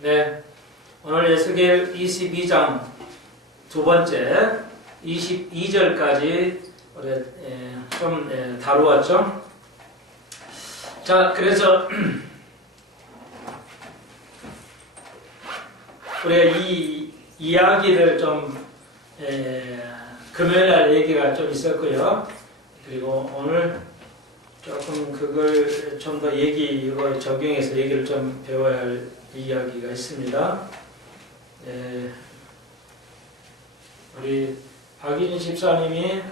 네, 오늘 에스겔 22장 두 번째 22절까지 좀 다루었죠. 자, 그래서 우리가 이 이야기를 좀 금요일날 얘기가 좀 있었고요. 그리고 오늘 조금 그걸 좀 더 이거 적용해서 얘기를 좀 배워야 할 이야기가 있습니다. 우리 박인희 집사님이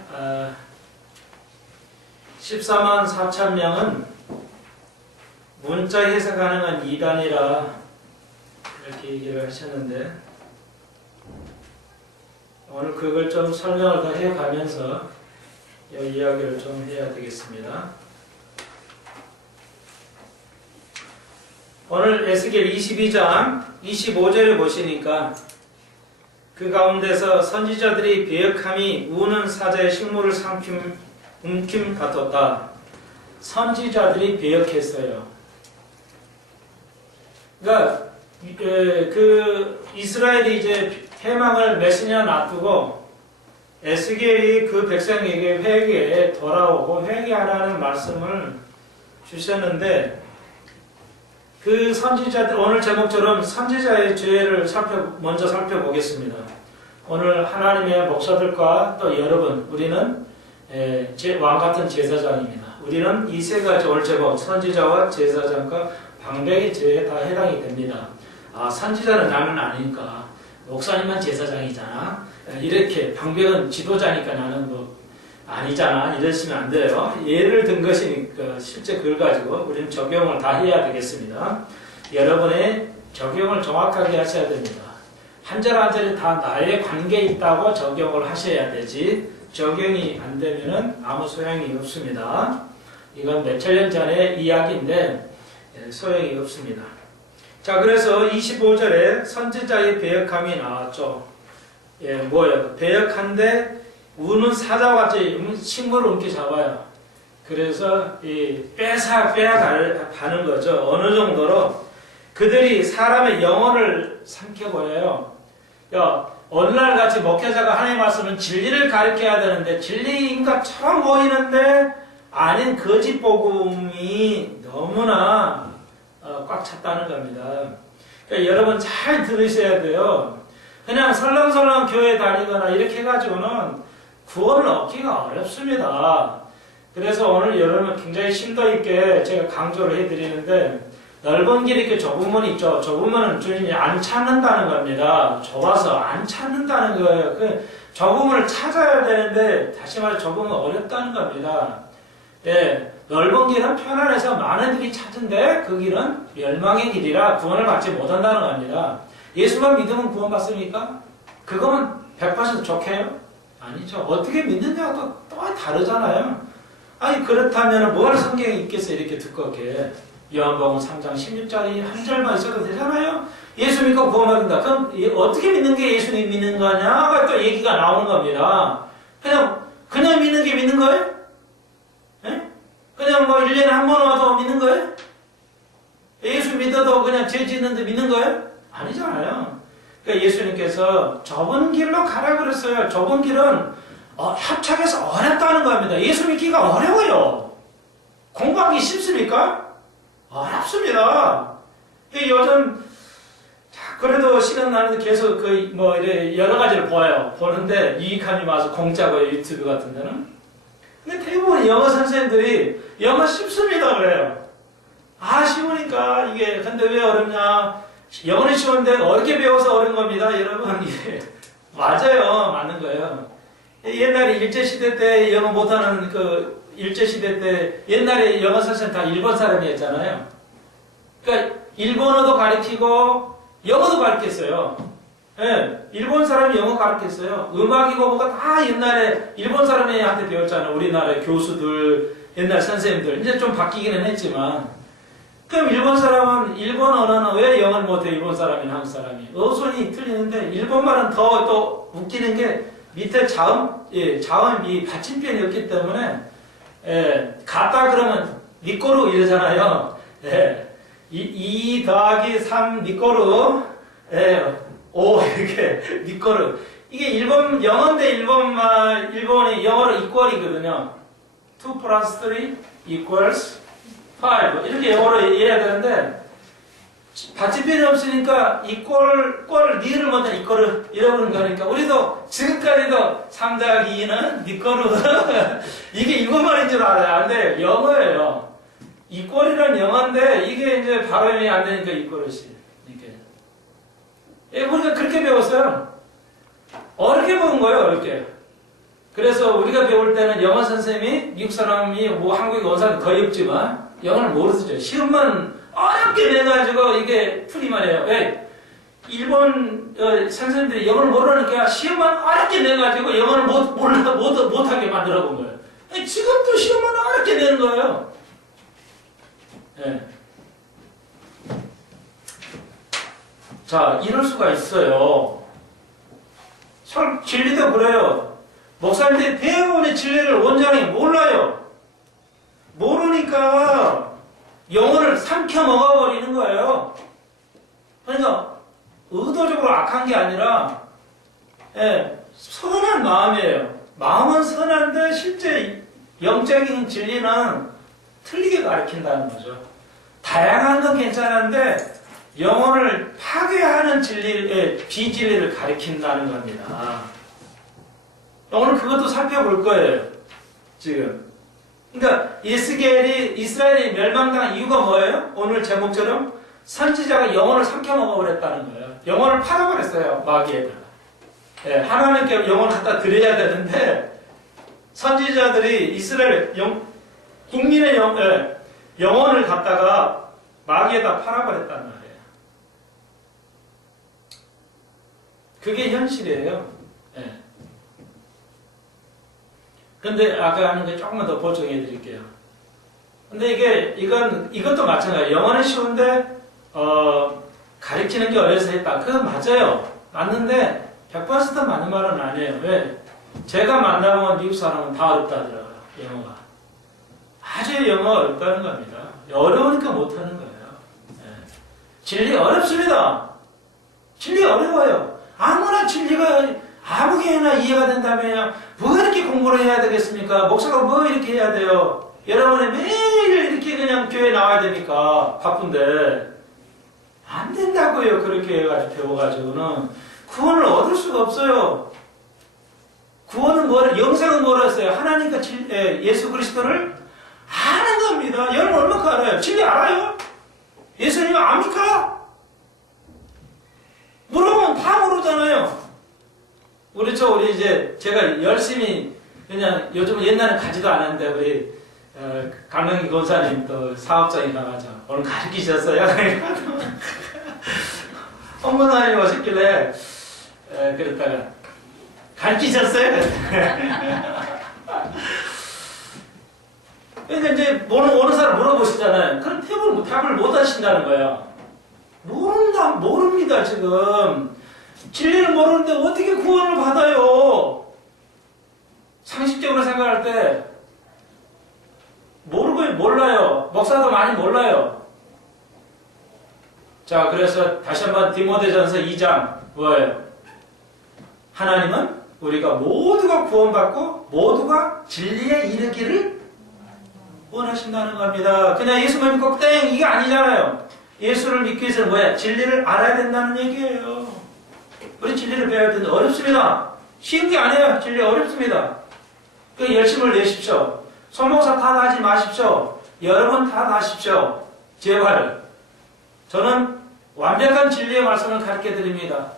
14만 4천 명은 문자 해석 가능한 이단이라 이렇게 얘기를 하셨는데, 오늘 그걸 좀 설명을 더 해가면서 이 이야기를 좀 해야 되겠습니다. 오늘 에스겔 22장 25절에 보시니까 그 가운데서 선지자들이 배역함이 우는 사자의 식물을 움킴 같았다. 선지자들이 배역했어요. 그러니까 그 이스라엘이 이제 패망을 몇십 년 놔두고 에스겔이 그 백성에게 회개에 돌아오고 회개하라는 말씀을 주셨는데, 그 선지자들, 오늘 제목처럼 선지자의 죄를 먼저 살펴보겠습니다. 오늘 하나님의 목사들과 또 여러분, 우리는 왕같은 제사장입니다. 우리는 이 세 가지 오늘 제목, 선지자와 제사장과 방백의 죄에 다 해당이 됩니다. 선지자는 나는 아니니까, 목사님만 제사장이잖아, 이렇게 방백은 지도자니까 나는 뭐 아니잖아, 이러시면 안 돼요. 예를 든 것이니까 실제 그걸 가지고 우리는 적용을 다 해야 되겠습니다. 여러분의 적용을 정확하게 하셔야 됩니다. 한 절 한 절이 다 나의 관계에 있다고 적용을 하셔야 되지, 적용이 안 되면은 아무 소용이 없습니다. 이건 몇천 년 전의 이야기인데 소용이 없습니다. 자, 그래서 25절에 선지자의 배역함이 나왔죠. 뭐예요? 배역한데 우는 사자와 같이 식물을 움켜 잡아요. 그래서 빼앗아가는 거죠. 어느 정도로 그들이 사람의 영혼을 삼켜버려요. 오늘날 같이 목회자가 하나님의 말씀은 진리를 가르쳐야 되는데 진리인 것처럼 보이는데 아닌 거짓 복음이 너무나 꽉 찼다는 겁니다. 그러니까 여러분 잘 들으셔야 돼요. 그냥 설렁설렁 교회 다니거나 이렇게 해가지고는 구원을 얻기가 어렵습니다. 그래서 오늘 여러분 굉장히 심도 있게 제가 강조를 해드리는데, 넓은 길 있게 좁은 문 있죠. 좁은 문은 주님이 안 찾는다는 겁니다. 좁아서 안 찾는다는 거예요. 그 좁은 문을 찾아야 되는데, 다시 말해 좁은 문 어렵다는 겁니다. 넓은 길은 편안해서 많은 길이 찾은데 그 길은 멸망의 길이라 구원을 받지 못한다는 겁니다. 예수만 믿으면 구원받습니까? 그거는 100% 좋게요? 아니죠. 어떻게 믿느냐도 또 다르잖아요. 아니, 그렇다면 뭐하러 성경에 있겠어요? 이렇게 두껍게. 요한복음 3장 16절이 한 절만 있어도 되잖아요. 예수 믿고 구원받는다. 그럼 어떻게 믿는 게 예수님 믿는 거냐가 또 얘기가 나오는 겁니다. 그냥 믿는 게 믿는 거예요? 그냥 뭐 1년에 한 번 와도 믿는 거예요? 예수 믿어도 그냥 죄 짓는데 믿는 거예요? 아니잖아요. 그러니까 예수님께서 좁은 길로 가라 그랬어요. 좁은 길은 합착해서 어렵다는 겁니다. 예수 믿기가 어려워요. 공부하기 쉽습니까? 어렵습니다. 요즘 그래도 시간 나는데 계속 여러 가지를 보는데 유익함이 와서 공짜고요, 유튜브 같은 데는. 근데 대부분 영어 선생님들이 영어 쉽습니다 그래요. 쉬우니까 이게. 근데 왜 어렵냐? 영어는 쉬운데 어렵게 배워서 어려운 겁니다, 여러분. 이게 맞아요, 맞는 거예요. 옛날에 일제시대 때 영어 못하는 일제시대 때 옛날에 영어 선생님 다 일본 사람이었잖아요. 그러니까 일본어도 가르치고 영어도 가르쳤어요. 일본 사람이 영어 가르쳤어요. 음악이고 뭐가 다 옛날에 일본 사람한테 배웠잖아요. 우리나라의 교수들, 옛날 선생님들. 이제 좀 바뀌기는 했지만. 그럼 일본 사람은, 일본 언어는 왜 영어를 못해? 일본 사람이나 한국 사람이. 어순이 틀리는데, 일본말은 더 또 웃기는 게 밑에 자음이 받침변이 없기 때문에, 갔다 그러면 니꼬루 이러잖아요. 2 더하기 3 니꼬르, 예, 5 이렇게 니꼬르. 이게 일본 영어인데 일본이 영어로 이퀄이거든요. 2 플러스 3 equals 5 이렇게 영어로 이해해야 되는데 받침필이 없으니까 꼴 니를 먼저 이꼴을 잃어버린 거니까 우리도 지금까지도 3 더하기 2는 니꼴을 이게 일본말인 줄 알아요. 안 돼요. 영어예요. 이꼴이란 영어인데 이게 이제 발음이 안 되니까 이꼴이지. 이렇게. 예, 우리가 그렇게 배웠어요. 어렵게 배운 거예요. 어렵게. 그래서 우리가 배울 때는 영어 선생님이 미국 사람이 뭐 한국에 온 사람 거의 없지만 영어를 모르죠. 시험만 어렵게 내가지고 이게 풀이만 해요. 왜? 일본 선생님들이 영어를 모르니까 시험만 어렵게 내가지고 영어를 못하게 만들어 본 거예요. 지금도 시험만 어렵게 내는 거예요. 네. 자, 이럴 수가 있어요. 진리도 그래요. 목사님들이 대부분의 진리를 원장이 몰라요. 모르니까 영혼을 삼켜 먹어버리는 거예요. 그러니까 의도적으로 악한 게 아니라 선한 마음이에요. 마음은 선한데 실제 영적인 진리는 틀리게 가르친다는 거죠. 다양한 건 괜찮은데 영혼을 파괴하는 비진리를 가르친다는 겁니다. 오늘 그것도 살펴볼 거예요. 지금. 그러니까 이스라엘이 멸망당한 이유가 뭐예요? 오늘 제목처럼 선지자가 영혼을 삼켜 먹어버렸다는 거예요. 영혼을 팔아버렸어요. 마귀에다가. 예, 하나님께 영혼을 갖다 드려야 되는데 선지자들이 이스라엘 국민의 영혼을 갖다가 마귀에다 팔아버렸단 말이에요. 그게 현실이에요. 예. 근데 아까 하는 게 조금만 더 보충해 드릴게요. 근데 이것도 마찬가지예요. 영어는 쉬운데, 가르치는 게 어려서 했다. 그건 맞아요. 맞는데, 100% 맞는 말은 아니에요. 왜? 제가 만나본 미국 사람은 다 어렵다 하더라고요. 영어가. 아주 영어 어렵다는 겁니다. 어려우니까 못하는 거예요. 네. 진리 어렵습니다. 진리 어려워요. 아무나 진리가 아무개나 이해가 된다면 뭐 이렇게 공부를 해야 되겠습니까? 목사가 뭐 이렇게 해야 돼요? 여러분이 매일 이렇게 그냥 교회 나와야 되니까 바쁜데 안 된다고요. 그렇게 해가지고 배워가지고는 구원을 얻을 수가 없어요. 구원은 영생은 뭐라 했어요? 하나님과 예수 그리스도를 아는 겁니다. 여러분 얼마큼 알아요? 진리 알아요? 예수님 압니까? 물어보면 다 모르잖아요. 우리 이제 제가 열심히 그냥 요즘 옛날에 가지도 않았는데 우리 강릉기 권사님 또 사업장에 가가지고 오늘 가르치셨어요? 어머나님 오셨길래 그랬다가 가르치셨어요? 그러니까 이제 어느 사람 물어보시잖아요. 그럼 답을 못 하신다는 거예요. 모릅니다 지금. 진리를 모르는데 어떻게 구원을 받아요? 상식적으로 생각할 때 몰라요. 목사도 많이 몰라요. 자, 그래서 다시 한번 디모데전서 2장 뭐예요? 하나님은 우리가 모두가 구원받고 모두가 진리에 이르기를 원하신다는 겁니다. 그냥 예수만 믿고 땡 이게 아니잖아요. 예수를 믿기 위해서는 뭐야? 진리를 알아야 된다는 얘기예요. 우리 진리를 배워야 되는데 어렵습니다. 쉬운 게 아니에요. 진리 어렵습니다. 그 열심을 내십시오. 소목사 탓하지 마십시오. 여러분 탓하십시오. 제발. 저는 완벽한 진리의 말씀을 가르쳐 드립니다.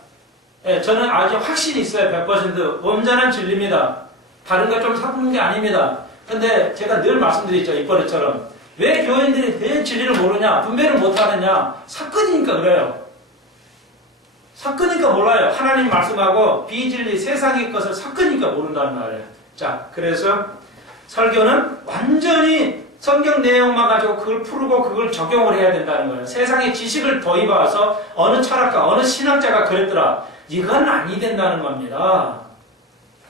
예, 저는 아주 확신이 있어요. 100% 온전한 진리입니다. 다른 거 좀 섞는 게 아닙니다. 근데 제가 늘 말씀드리죠. 이번에처럼. 왜 교인들이 왜 진리를 모르냐? 분별을 못하느냐? 사건이니까 그래요. 사건이니까 몰라요. 하나님 말씀하고 비진리 세상의 것을 사건이니까 모른다는 말이에요. 자, 그래서 설교는 완전히 성경 내용만 가지고 그걸 풀고 그걸 적용을 해야 된다는 거예요. 세상의 지식을 더입어서 어느 철학가, 어느 신학자가 그랬더라. 이건 아니 된다는 겁니다.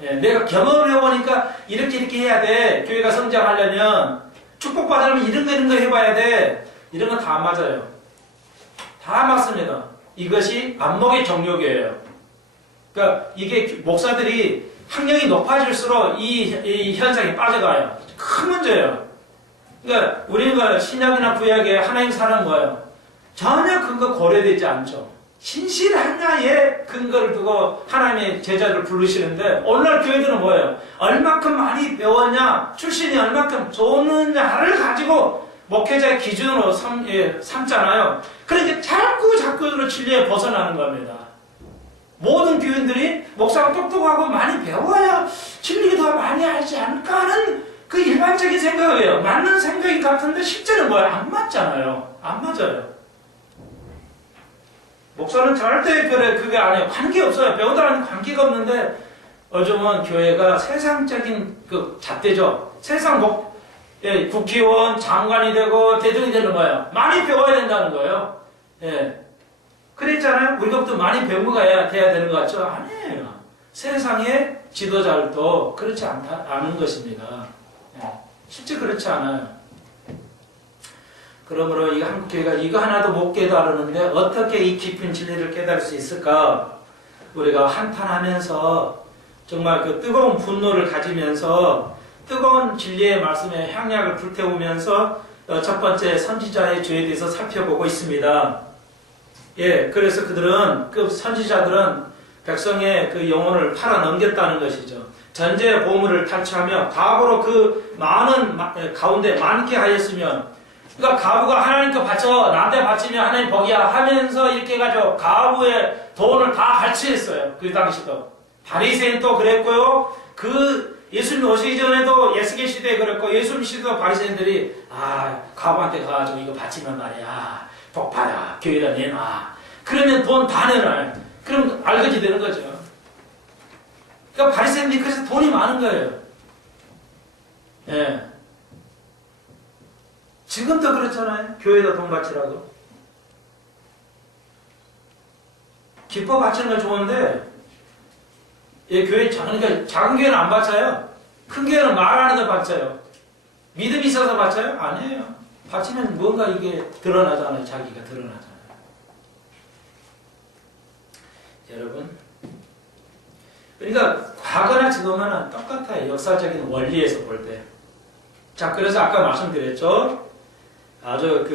예, 내가 경험을 해보니까 이렇게 해야 돼. 교회가 성장하려면 축복받으려면 이런 거 해봐야 돼. 이런 건 다 안 맞아요. 다 맞습니다. 이것이 안목의 정욕이에요. 그러니까 이게 목사들이 학력이 높아질수록 이 현상이 빠져가요. 큰 문제예요. 그러니까 우리가 신약이나 구약에 하나님 사는 거예요. 전혀 근거 고려되지 않죠. 신실하냐의 근거를 두고 하나님의 제자들을 부르시는데 오늘날 교회들은 뭐예요? 얼마큼 많이 배웠냐, 출신이 얼마큼 좋느냐를 가지고 목회자의 기준으로 삼잖아요. 그러니까 자꾸 진리에 벗어나는 겁니다. 모든 교인들이 목사가 똑똑하고 많이 배워야 진리를 더 많이 알지 않을까 하는 그 일반적인 생각이에요. 맞는 생각이 같은데 실제는 뭐예요? 안 맞잖아요. 안 맞아요. 목사는 절대 그게 아니에요. 관계없어요. 배우들한테 관계가 없는데 요즘은 교회가 세상적인 그 잣대죠. 국회의원, 장관이 되고 대통령이 되는 거예요. 많이 배워야 된다는 거예요. 예. 그랬잖아요. 우리가 또 많이 배우고 돼야 되는 것 같죠? 아니에요. 세상의 지도자들도 그렇지 않은 것입니다. 예. 실제 그렇지 않아요. 그러므로 이 한국교회가 이거 하나도 못 깨달았는데 어떻게 이 깊은 진리를 깨달을 수 있을까? 우리가 한탄하면서 정말 그 뜨거운 분노를 가지면서 뜨거운 진리의 말씀에 향약을 불태우면서 첫 번째 선지자의 죄에 대해서 살펴보고 있습니다. 예, 그래서 그 선지자들은 백성의 그 영혼을 팔아 넘겼다는 것이죠. 전제 보물을 탈취하며 가부로 그 많은 가운데 많게 하였으면, 그러니까 가부가 하나님께 바쳐 나한테 바치면 하나님 복이야 하면서 이렇게 해가지고 가부의 돈을 다 발치했어요. 그 당시도 바리새인도 그랬고요. 그 예수님 오시기 전에도 예수계 시대에 그랬고 예수님 시대도 바리새인들이 가부한테 가가지고 이거 바치면 말이야 복 받아 교회에다 내놔. 그러면 돈 다 내놔요. 그럼 알거지 되는 거죠. 그러니까 바리새인들이 그래서 돈이 많은 거예요. 예. 지금도 그렇잖아요. 교회에다 돈 바치라고. 기뻐 바치는 건 좋은데, 그러니까 작은 교회는 안 바쳐요. 큰 교회는 말하는 데 바쳐요. 믿음이 있어서 바쳐요? 아니에요. 바치면 뭔가 이게 드러나잖아요. 자기가 드러나잖아요. 여러분. 그러니까 과거나 지금은 똑같아요. 역사적인 원리에서 볼 때. 자, 그래서 아까 말씀드렸죠. 아주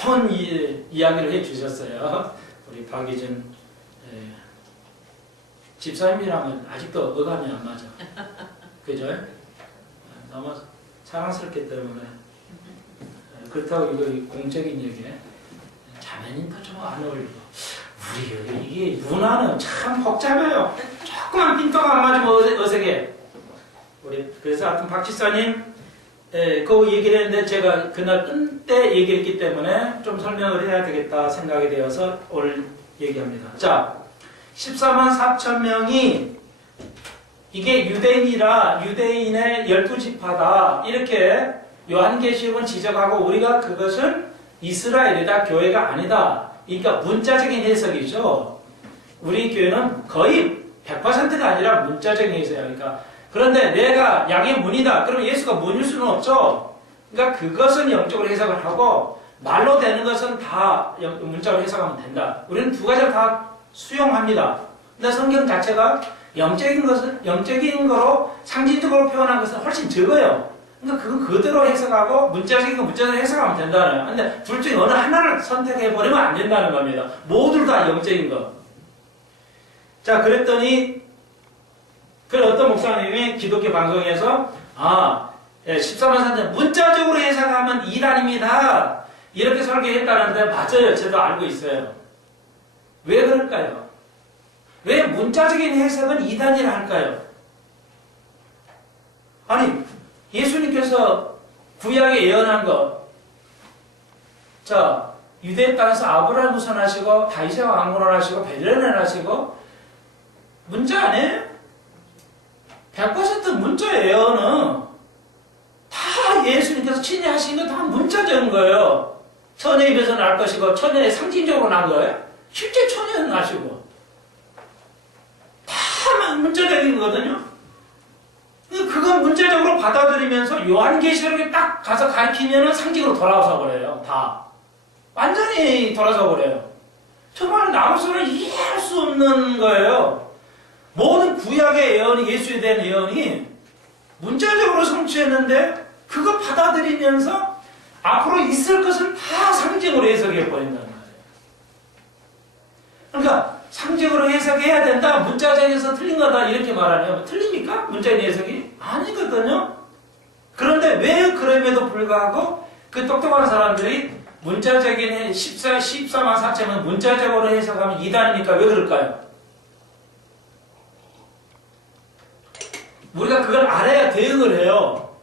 좋은 이야기를 해 주셨어요. 우리 박희준 집사님이랑은 아직도 어감이 안 맞아. 그죠? 너무 사랑스럽기 때문에. 그렇다고 이거 공적인 얘기에 자매님도 좀 안 어울리고. 우리 이게 문화는 참 복잡해요. 조금만 핀도가 안 맞으면 어색해. 그래서 하여튼 박 집사님 그 얘기를 했는데 제가 그날 때 얘기를 했기 때문에 좀 설명을 해야 되겠다 생각이 되어서 오늘 얘기합니다. 자, 14만 4천 명이 이게 유대인이라 유대인의 12지파다 이렇게 요한계시록은 지적하고 우리가 그것은 이스라엘이다 교회가 아니다. 그러니까 문자적인 해석이죠. 우리 교회는 거의 100%가 아니라 문자적인 해석이니까. 그런데 내가 양의 문이다. 그러면 예수가 문일 수는 없죠. 그러니까 그것은 영적으로 해석을 하고 말로 되는 것은 다 문자로 해석하면 된다. 우리는 두 가지를 다 수용합니다. 근데 성경 자체가 영적인 거로 상징적으로 표현한 것은 훨씬 적어요. 그러니까 그건 그대로 해석하고 문자적인 거 문자적으로 해석하면 된다는. 근데 둘 중에 어느 하나를 선택해버리면 안 된다는 겁니다. 모두 다 영적인 거. 자, 그랬더니 어떤 목사님이 기독교 방송에서 14만 3천 문자적으로 해석하면 이단입니다. 이렇게 설교했다는데 맞아요. 저도 알고 있어요. 왜 그럴까요? 왜 문자적인 해석은 이단이라 할까요? 아니 예수님께서 구약에 예언한 것, 자 유대 땅에서 아브라함 우선하시고 다윗의 왕으로 하시고 베들레헴을 하시고 문자 아니에요? 100% 문자 예언은 다 예수님께서 친히 하신 거 다 문자적인 거예요. 처녀 입에서 날 것이고 처녀의 상징적으로 난 거예요. 실제 처녀는 나시고 다 문자적인 거거든요. 그건 문자적으로 받아들이면서 요한계시록에 딱 가서 가르치면은 상징으로 돌아와서 그래요. 다. 완전히 돌아서 버려요. 정말 나로서는 이해할 수 없는 거예요. 모든 구약의 예언이, 예수에 대한 예언이 문자적으로 성취했는데 그거 받아들이면서 앞으로 있을 것을 다 상징으로 해석해 버린다는 말이에요. 그러니까 상징으로 해석해야 된다, 문자적에서 틀린 거다 이렇게 말하면 틀립니까? 문자의 해석이? 아니거든요. 그런데 왜 그럼에도 불구하고 그 똑똑한 사람들이 문자적인 14만 4천은 문자적으로 해석하면 이단입니까? 왜 그럴까요? 우리가 그걸 알아야 대응을 해요.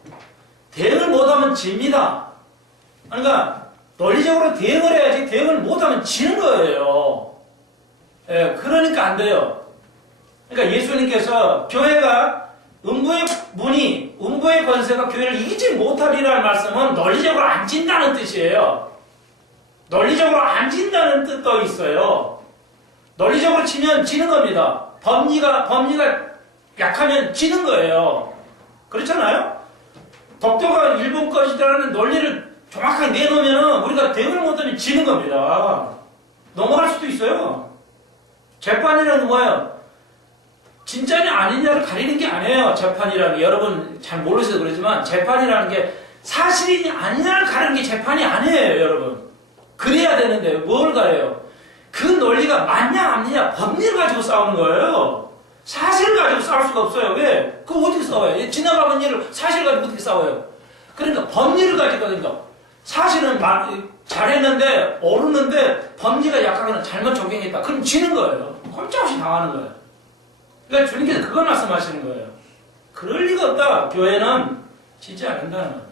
대응을 못하면 집니다. 그러니까 논리적으로 대응을 해야지 대응을 못하면 지는 거예요. 예, 그러니까 안 돼요. 그러니까 예수님께서 교회가 음부의 문이, 음부의 권세가 교회를 이기지 못하리라는 말씀은 논리적으로 안 진다는 뜻이에요. 논리적으로 안 진다는 뜻도 있어요. 논리적으로 치면 지는 겁니다. 법리가 약하면 지는 거예요. 그렇잖아요? 독도가 일본 것이라는 논리를 정확하게 내놓으면 우리가 대응을 못하면 지는 겁니다. 넘어갈 수도 있어요. 재판이라는 뭐예요? 진짜냐 아니냐를 가리는 게 아니에요. 재판이라는 게 여러분 잘 모르셔서 그러지만 재판이라는 게 사실이냐 아니냐를 가리는 게 재판이 아니에요, 여러분. 그래야 되는데 뭘 가려요? 그 논리가 맞냐 아니냐 법리를 가지고 싸우는 거예요. 사실을 가지고 싸울 수가 없어요. 왜? 그거 어떻게 싸워요? 지나가는 일을 사실 가지고 어떻게 싸워요? 그러니까 법리를 가지고 그러니까 사실은 잘했는데 옳았는데 법리가 약하거나 잘못 적용했다. 그럼 지는 거예요. 꼼짝없이 당하는 거예요. 그러니까 주님께서 그걸 말씀하시는 거예요. 그럴 리가 없다. 교회는 지지 않는다는 겁니다.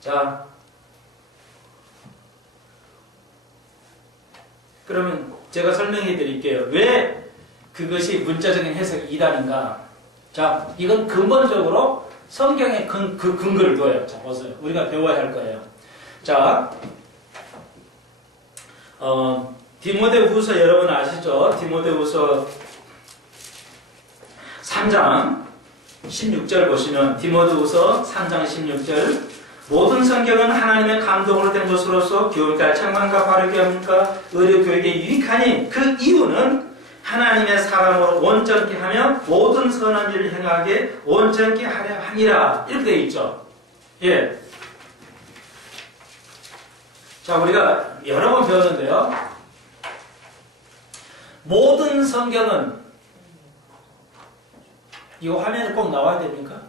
자, 그러면 제가 설명해 드릴게요. 왜 그것이 문자적인 해석이 이단인가? 자, 이건 근본적으로 성경에 그 근거를 둬요. 자, 보세요. 우리가 배워야 할 거예요. 자, 디모데후서 여러분 아시죠? 디모데후서 3장 16절 보시면 디모데후서 3장 16절 모든 성경은 하나님의 감동으로 된 것으로서 교육과 책망과 바르게 합니까? 의료 교육에 유익하니 그 이유는 하나님의 사람으로 온전케 하며 모든 선한 일을 행하게 온전케 하려 하니라. 이렇게 되어 있죠. 예. 자, 우리가 여러 번 배웠는데요. 모든 성경은 이거 화면에 꼭 나와야 됩니까?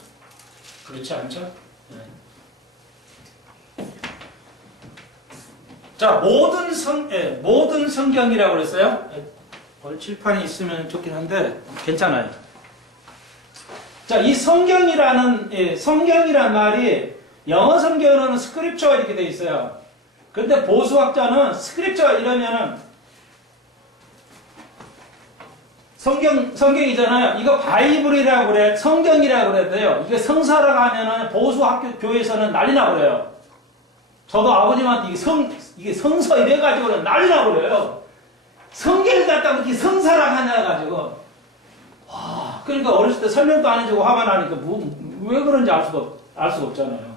그렇지 않죠? 네. 자, 모든 성경이라고 그랬어요. 칠판이 있으면 좋긴 한데 괜찮아요. 자, 이 성경이라는 말이 영어 성경은 스크립처 이렇게 돼 있어요. 근데 보수학자는 스크립처 이러면은 성경이잖아요. 이거 바이블이라고 그래, 성경이라고 그래도요. 이게 성사라고 하면은 보수학교 교회에서는 난리나고 그래요. 저도 아버님한테 이게 성서 이래가지고는 난리나고 그래요. 성경을 갖다가 이렇게 성사라고 하냐 가지고 와, 그러니까 어렸을 때 설명도 안 해주고 화가 나니까 왜 그런지 알 수가 없잖아요.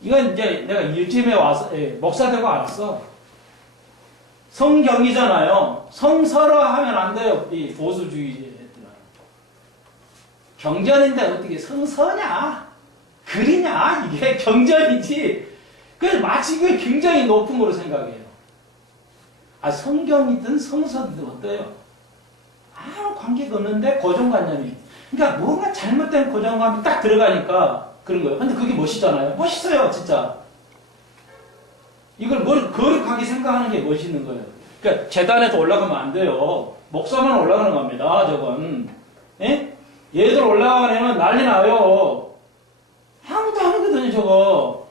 이건 이제 내가 일쯤에 와서 목사 되고 알았어. 성경이잖아요. 성서라 하면 안 돼요. 이 보수주의자들은. 경전인데 어떻게 성서냐? 글이냐? 이게 경전이지. 그래서 마치 그게 굉장히 높은 거로 생각해요. 아, 성경이든 성서든 어때요? 아무 관계가 없는데 고정관념이. 그러니까 뭔가 잘못된 고정관념이 딱 들어가니까 그런 거예요. 근데 그게 멋있잖아요. 멋있어요, 진짜. 이걸 거룩하게 생각하는 게 멋있는 거예요. 그러니까 재단에도 올라가면 안 돼요. 목사만 올라가는 겁니다, 저건. 예? 얘들 올라가면 난리 나요. 아무도 안 하거든요, 저거.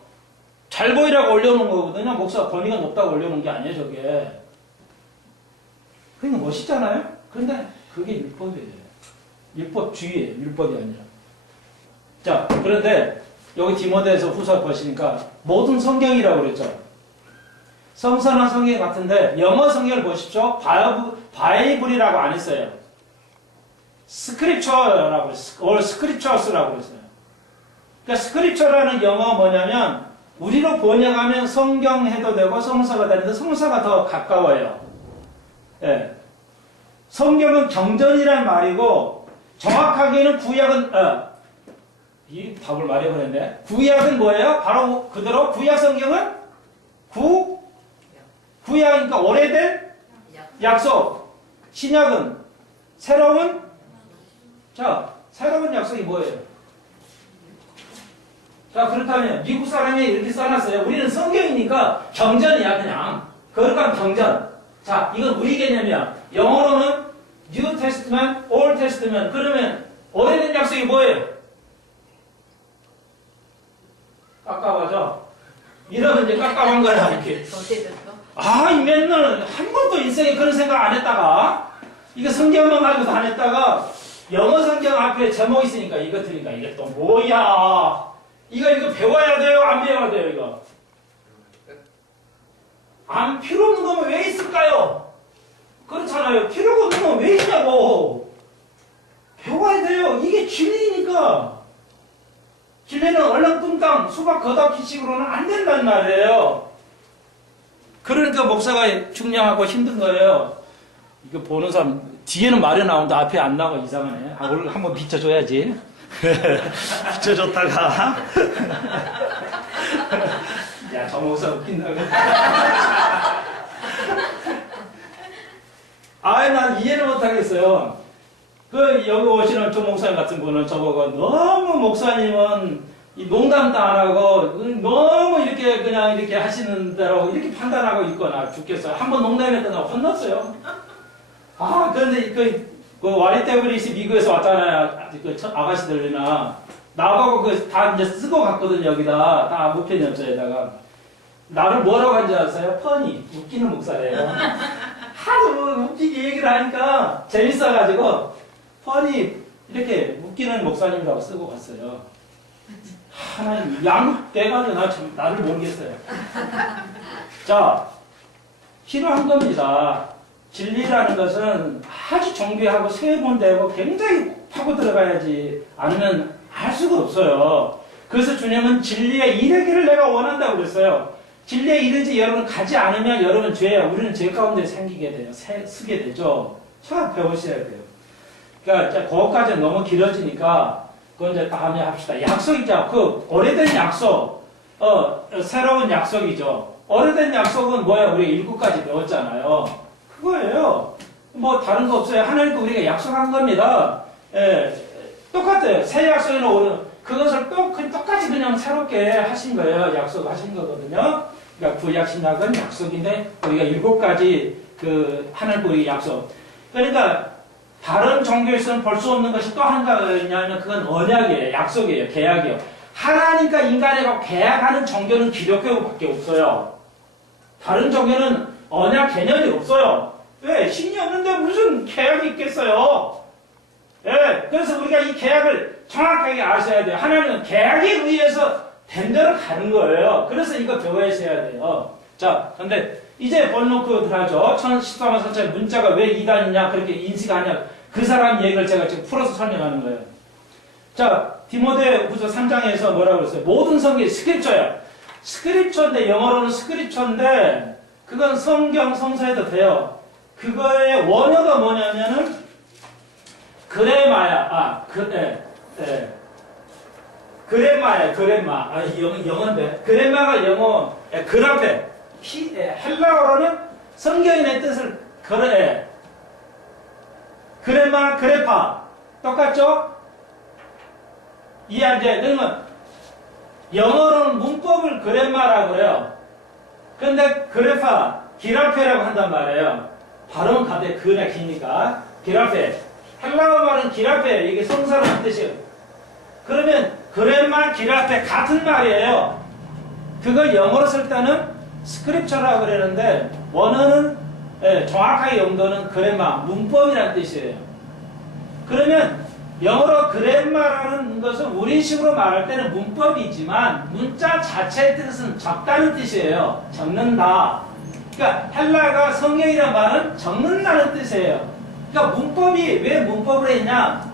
잘 보이라고 올려놓은 거거든요. 목사가 권위가 높다고 올려놓은 게 아니에요, 저게. 그러니까 멋있잖아요? 그런데 그게 율법이에요. 율법주의예요. 율법이 아니라. 자, 그런데 여기 디모데에서 후서 보시니까 모든 성경이라고 그랬죠. 성서나 성경 같은데 영어 성경을 보십시오. 바이블이라고 안 했어요. 스크립처라고 했어요. or scriptures라고 했어요. 그러니까 스크립처라는 영어 뭐냐면 우리로 번역하면 성경 해도 되고 성서가 되는데 성서가 더 가까워요. 예. 성경은 경전이란 말이고 정확하게는 구약은 이 답을 말해버렸네. 구약은 뭐예요? 바로 그대로 구약 성경은 구약이니까 오래된 약속. 신약은 새로운 새로운 약속이 뭐예요? 자, 그렇다면 미국 사람이 이렇게 써놨어요. 우리는 성경이니까 경전이야, 그냥. 거룩한 경전. 자, 이건 우리 개념이야. 영어로는 New Testament, Old Testament. 그러면 오래된 약속이 뭐예요? 깝깝하죠? 이러면 이제 깝깝한 거야, 이렇게. 이 맨날 한 번도 인생에 그런 생각 안 했다가, 이거 성경만 가지고도 안 했다가, 영어 성경 앞에 제목 있으니까 이거 들으니까 이게 또 뭐야? 이거 배워야 돼요? 안 배워야 돼요, 이거? 안 필요 없는 거면 왜 있을까요? 그렇잖아요. 필요가 없는 건 왜 있냐고. 배워야 돼요. 이게 진리니까. 진리는 얼렁뚱땅 수박 겉핥기식으로는 안 된단 말이에요. 그러니까 목사가 중요하고 힘든 거예요. 이거 보는 사람 뒤에는 말이 나오는데 앞에 안 나와. 이상하네. 오늘 한번 비춰줘야지. 비춰줬다가 야, 저 목사 웃긴다고. 난 이해를 못하겠어요. 여기 오시는 조 목사님 같은 분은 저보고 너무 목사님은 이 농담도 안 하고 너무 이렇게 그냥 이렇게 하시는 대로 이렇게 판단하고 있거나 죽겠어요. 한번 농담했다가 혼났어요. 그런데 그 와리떼브리시 미국에서 왔잖아요. 그 아가씨들이나 나보고 다 이제 쓰고 갔거든요. 여기다 다 무편염소에다가 나를 뭐라고 한지 아세요? 퍼니 웃기는 목사래요. 하도 웃기게 얘기를 하니까 재밌어가지고 퍼니 이렇게 웃기는 목사님이라고 쓰고 갔어요. 하나님 양육돼가지고 나를 모르겠어요. 자, 필요한 겁니다. 진리라는 것은 아주 정교하고 세분되고 굉장히 파고 들어가야지 않으면 알 수가 없어요. 그래서 주님은 진리에 이르기를 내가 원한다고 그랬어요. 진리에 이르지 여러분 가지 않으면 여러분 죄야. 우리는 죄 가운데 생기게 돼요. 쓰게 되죠. 자, 배우셔야 돼요. 그러니까 그것까지는 너무 길어지니까 그건 이제 다음에 합시다. 약속이죠. 그 오래된 약속, 새로운 약속이죠. 오래된 약속은 뭐야? 우리가 7가지 배웠잖아요. 그거예요. 뭐 다른 거 없어요. 하나님도 우리가 약속한 겁니다. 똑같아요. 새 약속에는 오늘 그것을 똑같이 그냥 새롭게 하신 거예요. 약속하신 거거든요. 그러니까 구약 신약은 약속인데 우리가 7가지 그 하나님도 우리 약속. 그러니까 다른 종교에서는 볼 수 없는 것이 또 한 가지냐면 그건 언약이에요. 약속이에요. 계약이에요. 하나님과 인간하고 계약하는 종교는 기독교밖에 없어요. 다른 종교는 언약 개념이 없어요. 왜? 신이 없는데 무슨 계약이 있겠어요? 그래서 우리가 이 계약을 정확하게 아셔야 돼요. 하나님은 계약에 의해서 된 대로 가는 거예요. 그래서 이거 배워야셔야 돼요. 자, 근데 이제 본론으로 들어가죠. 1014만 4천의 문자가 왜 이단이냐 그렇게 인식하냐 그 사람 얘기를 제가 지금 풀어서 설명하는 거예요. 자, 디모데후서 3장에서 뭐라고 그랬어요? 모든 성경이 스크립처예요. 스크립처인데 영어로는 스크립처인데 그건 성경 성서에도 돼요. 그거의 원어가 뭐냐면은 그레마야. 그레마. 영어인데 그레마가 영어 그라페. 헬라어로는 성경인의 뜻을 그레마, 그레파. 똑같죠? 이해하죠? 그러면 영어로는 문법을 그레마라고 그래요. 근데 그레파, 기라페라고 한단 말이에요. 발음은 갑자기 그나 기니까. 기라페. 헬라어 말은 기라페. 이게 성사라는 뜻이에요. 그러면 그레마, 기라페 같은 말이에요. 그걸 영어로 쓸 때는 스크립처라고 그러는데 원어는 정확하게 용도는 그레마, 문법이라는 뜻이에요. 그러면 영어로 그레마라는 것은 우리식으로 말할 때는 문법이지만 문자 자체의 뜻은 적다는 뜻이에요. 적는다. 그러니까 헬라가 성경이라는 말은 적는다는 뜻이에요. 그러니까 문법이 왜 문법을 했냐?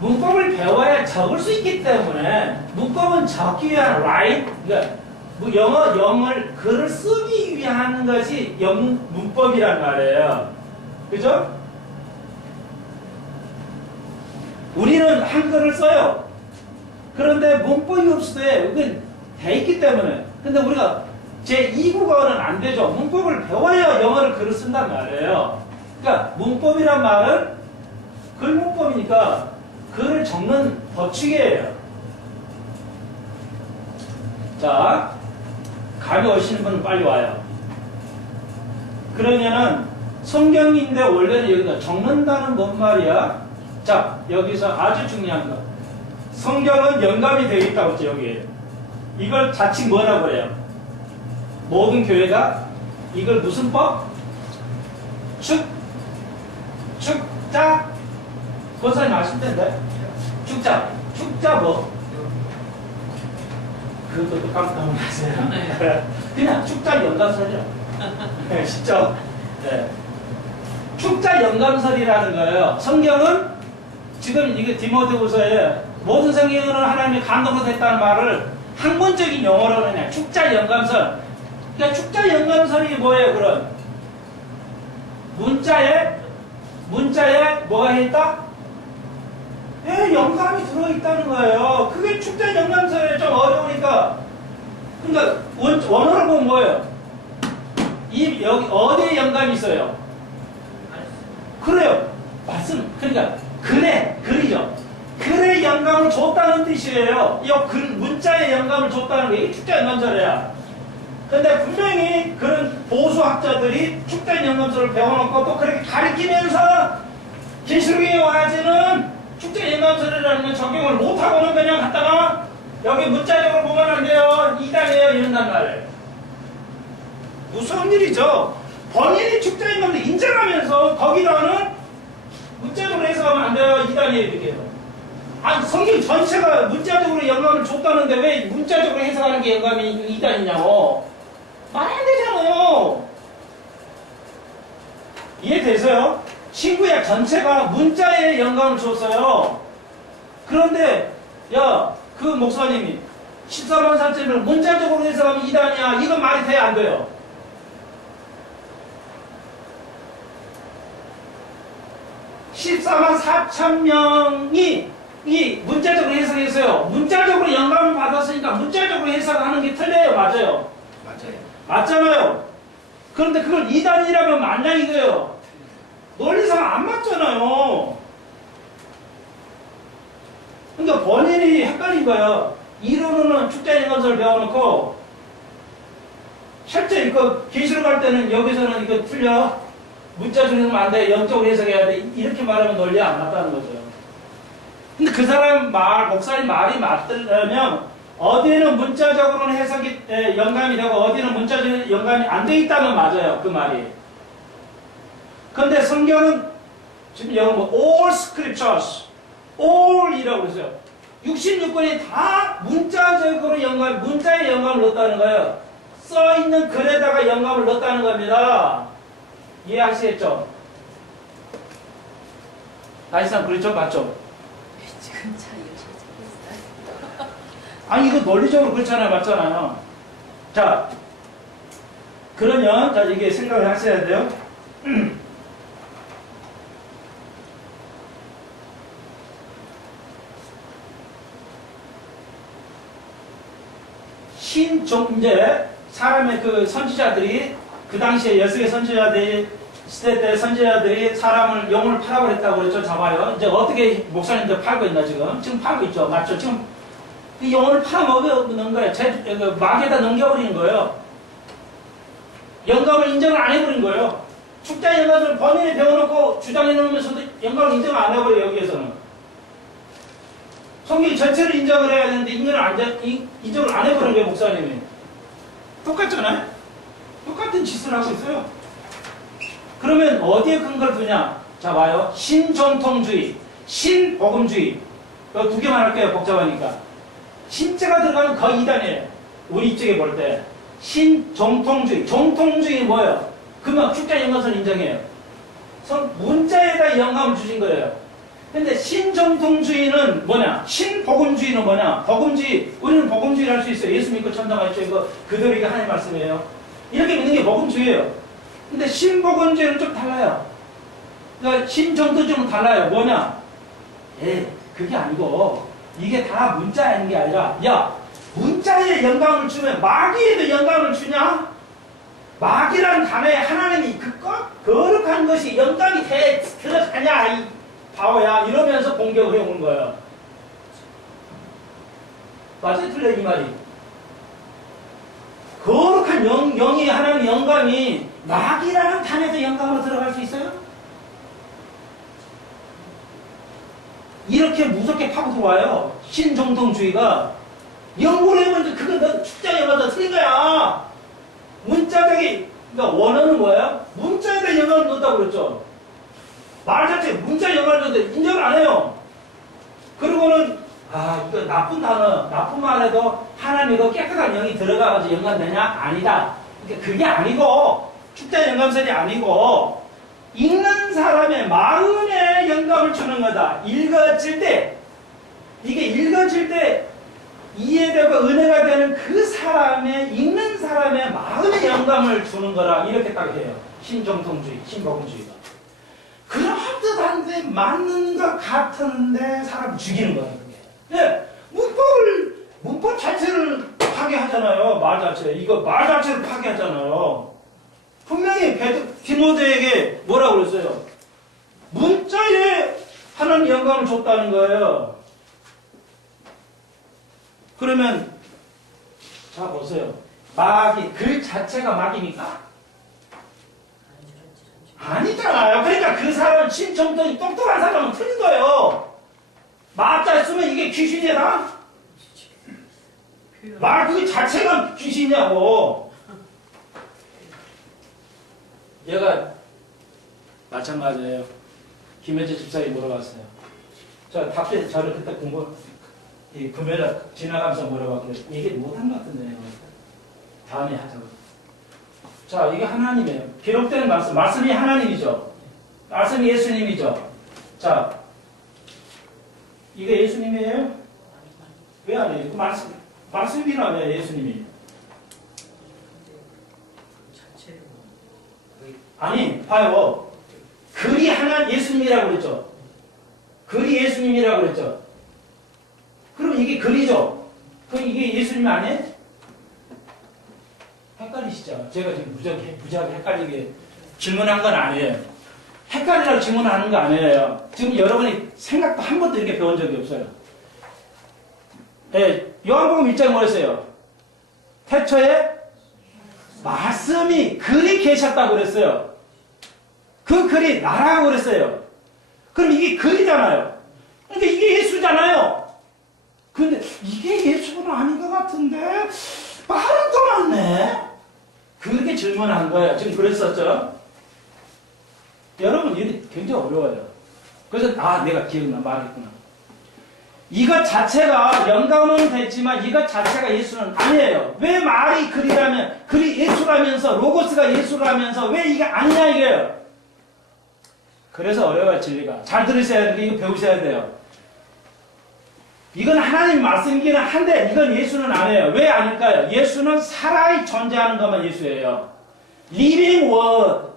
문법을 배워야 적을 수 있기 때문에 문법은 적기 위한 right, 그러니까 영어 영을 글을 쓰기 위한 것이 문법이란 말이에요. 그죠? 우리는 한글을 써요. 그런데 문법이 없을 때 이건 돼 있기 때문에. 근데 우리가 제2국어는 안 되죠. 문법을 배워야 영어를 글을 쓴단 말이에요. 그러니까 문법이란 말은 글 문법이니까 글을 적는 법칙이에요. 자, 감이 오시는 분은 빨리 와요. 그러면은 성경인데 원래는 여기다 적는다는 뭔 말이야? 자, 여기서 아주 중요한 거. 성경은 영감이 되어 있다고 했죠, 여기에. 이걸 자칫 뭐라고 그래요? 모든 교회가 이걸 무슨 법? 축자? 권사님 아실 텐데? 축자 뭐? 그것도 깜깜하세요. 그냥 축자 영감설이요. 네, 쉽죠? 네. 축자 영감설이라는 거예요. 성경은 지금 이게 디모데후서에 모든 성경은 하나님의 감동으로 됐다는 말을 학문적인 용어로 그냥 축자 영감설. 그러니까 축자 영감설이 뭐예요? 그런 문자에 뭐가 있다? 예, 영감이 들어있다는 거예요. 그게 축자 영감설이 좀 어려우니까. 그러니까 원어로 보면 뭐예요? 여기 어디에 영감이 있어요? 그래요. 말씀. 그러니까 글이죠. 글에 영감을 줬다는 뜻이에요. 이 문자에 영감을 줬다는 게 이게 축자 영감설이야. 근데 분명히 그런 보수학자들이 축자 영감설을 배워놓고 또 그렇게 가르치면서 계시록에 와야지는 축자 영감설이라는 건 적용을 못하고는 그냥 갖다가 여기 문자적으로 보면 안 돼요. 이단이에요. 이런단 말이에요. 무서운 일이죠. 본인이 축자 영감을 인정하면서 거기다는 문자적으로 해석하면 안 돼요. 이단이에요. 이렇게 해서. 아니 성경 전체가 문자적으로 영감을 줬다는데 왜 문자적으로 해석하는 게 영감이 이단이냐고. 말이 안 되잖아요. 이해되세요? 신구약 전체가 문자에 영감을 줬어요. 그런데 야, 그 목사님이 14만 4천을 문자적으로 해석하면 이단이야. 이건 말이 돼? 안 돼요? 14만 4천 명이 이 문자적으로 해석했어요. 문자적으로 영감을 받았으니까 문자적으로 해석하는 게 틀려요. 맞아요? 맞잖아요. 그런데 그걸 이단이라면 맞냐 이거예요. 논리상 안 맞잖아요. 그러니까 본인이 헷갈린 거야. 이론으로는 축자 영감설을 배워놓고 실제 이거 계시록 할 때는 여기서는 이거 틀려. 문자적으로 해석하면 안 돼. 영적으로 해석해야 돼. 이렇게 말하면 논리가 안 맞다는 거죠. 근데 그 사람 목사님 말이 맞으려면 어디에는 문자적으로는 해석이 영감이 되고 어디는 문자적으로 영감이 안 돼 있다면 맞아요. 그 말이. 근데 성경은 지금 영어 뭐 all scriptures, all이라고 그랬어요. 66권이 다 문자적으로 문자에 영감을 넣었다는 거예요. 써있는 글에다가 영감을 넣었다는 겁니다. 이해하시겠죠? 다시상 그렇죠? 맞죠? 지금 차 열심히 찾겠어요. 아니 이거 논리적으로 그렇잖아요. 맞잖아요. 자, 그러면 자 이게 생각을 하셔야 돼요. 이제 사람의 그 선지자들이 그 당시에 16개 선지자들이 시대 때 선지자들이 사람을 영혼을 팔아버렸다고 그랬죠. 잡아요. 이제 어떻게 목사님들 팔고 있나 지금 팔고 있죠. 맞죠? 지금 이 영혼을 팔아먹는 거예요. 막에다 넘겨버리는 거예요. 영감을 인정을 안 해버린 거예요. 축자 영감을 본인이 배워놓고 주장해 놓으면서도 영감을 인정을 안 해버려요. 여기에서는. 성경 전체를 인정을 해야 되는데 인정을 안 해버린 거예요. 목사님이. 똑같잖아요? 똑같은 짓을 하고 있어요. 그러면 어디에 근거를 두냐? 자 봐요. 신정통주의, 신복음주의. 이거 두 개만 할게요. 복잡하니까. 신자가 들어가면 거의 이단이에요. 우리 이쪽에 볼 때. 신정통주의. 정통주의 뭐예요? 그러면 축자 영감을 인정해요. 문자에다 영감을 주신 거예요. 근데 신정통주의는 뭐냐? 신복음주의는 뭐냐? 복음주의, 우리는 복음주의를 할 수 있어요. 예수 믿고 천당 가시죠. 이거 그대로 이게 하나님 말씀이에요. 이렇게 믿는 게 복음주의예요. 근데 신복음주의는 좀 달라요. 그러니까 신정통주의는 달라요. 뭐냐? 그게 아니고 이게 다 문자인 게 아니라 야, 문자에 영감을 주면 마귀에도 영감을 주냐? 마귀라는 단어에 하나님이 거룩한 것이 영감이 들어가냐 이 바보야 이러면서 공격을 해오는 거예요. 맞아요? 틀려 이 말이? 거룩한 영이 하나님의 영감이 마귀라는 단에서 영감으로 들어갈 수 있어요? 이렇게 무섭게 파고 들어와요. 신정통주의가. 연구를 해보니까 그건 너 축자에 맞아 틀린 거야. 문자적인, 그러니까 원어는 뭐야? 문자에 대한 영감을 넣었다고 그랬죠. 말 자체에 문자에 영감을 넣었는데 인정을 안 해요. 그리고는, 이거 나쁜 단어, 나쁜 말 해도 하나님 이거 깨끗한 영이 들어가가지고 영감되냐? 아니다. 그러니까 그게 아니고, 축자 영감설이 아니고, 읽는 사람의 마음에 영감을 주는 거다. 읽어질 때, 이게 읽어질 때 이해되고 은혜가 되는 그 사람의, 읽는 사람의 마음에 영감을 주는 거라. 이렇게 딱 해요. 신정통주의, 신복음주의가. 그럴듯한데 맞는 것 같은데 사람 죽이는 거예요. 그게. 문법 자체를 파괴하잖아요. 말 자체. 이거 말 자체를 파괴하잖아요. 분명히 디모데에게 뭐라고 그랬어요? 문자에 하나님 영감을 줬다는 거예요. 그러면 자 보세요. 마귀, 글 자체가 마귀입니까? 아니잖아요. 그러니까 그 사람은 신청성이 똑똑한 사람은 틀린 거예요. 마자 쓰면 이게 귀신이야? 말 그 자체가 귀신이냐고. 얘가 마찬가지예요. 김혜재 집사님이 물어봤어요. 저 답변 저를 그때 이 금요일에 지나가면서 물어봤길래 얘기 못한 것 같은데 다음에 하자고. 자, 이게 하나님이에요. 기록된 말씀이 하나님이죠. 말씀이 예수님이죠. 자, 이게 예수님이에요? 왜 아니에요? 말씀이라며 예수님이. 아니, 봐요. 글이 하나 예수님이라고 그랬죠. 글이 예수님이라고 그랬죠. 그럼 이게 글이죠. 그럼 이게 예수님 아니에요? 헷갈리시죠? 제가 지금 무지하게 헷갈리게 질문한 건 아니에요. 헷갈리라고 질문하는 거 아니에요. 지금 여러분이 생각도 한 번도 이렇게 배운 적이 없어요. 예, 요한복음 1장에 뭐랬어요? 태초에 말씀이 글이 계셨다고 그랬어요. 그 글이 나라고 그랬어요. 그럼 이게 글이잖아요. 그러니까 이게 예수잖아요. 근데 이게 예수는 아닌 것 같은데 말은 또 맞네. 그렇게 질문한 거예요. 지금 그랬었죠. 여러분 이게 굉장히 어려워요. 그래서 내가 기억나 말했구나. 이것 자체가 영감은 됐지만 이것 자체가 예수는 아니에요. 왜 말이 글이라면 글이 예수라면서 로고스가 예수라면서 왜 이게 아니냐 이거예요. 그래서 어려워요 진리가. 잘 들으셔야 돼요. 이거 배우셔야 돼요. 이건 하나님 말씀이기는 한데 이건 예수는 아니에요. 왜 아닐까요? 예수는 살아있 존재하는 것만 예수예요. living word.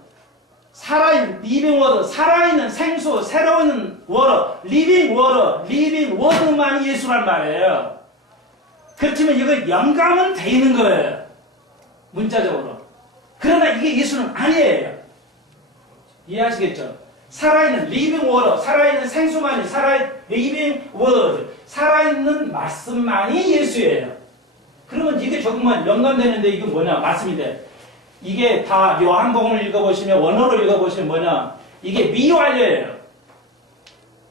living word. 살아있는 생수, 새로운 word. living word. living word만이 예수란 말이에요. 그렇지만 이거 영감은 돼 있는 거예요. 문자적으로. 그러나 이게 예수는 아니에요. 이해하시겠죠? 살아있는 living water, 살아있는 생수만이, living word, 살아있는 말씀만이 예수예요. 그러면 이게 조금만 영감되는데 이게 뭐냐? 말씀인데. 이게 다 요한복음을 읽어보시면, 원어로 읽어보시면 뭐냐? 이게 미완료예요.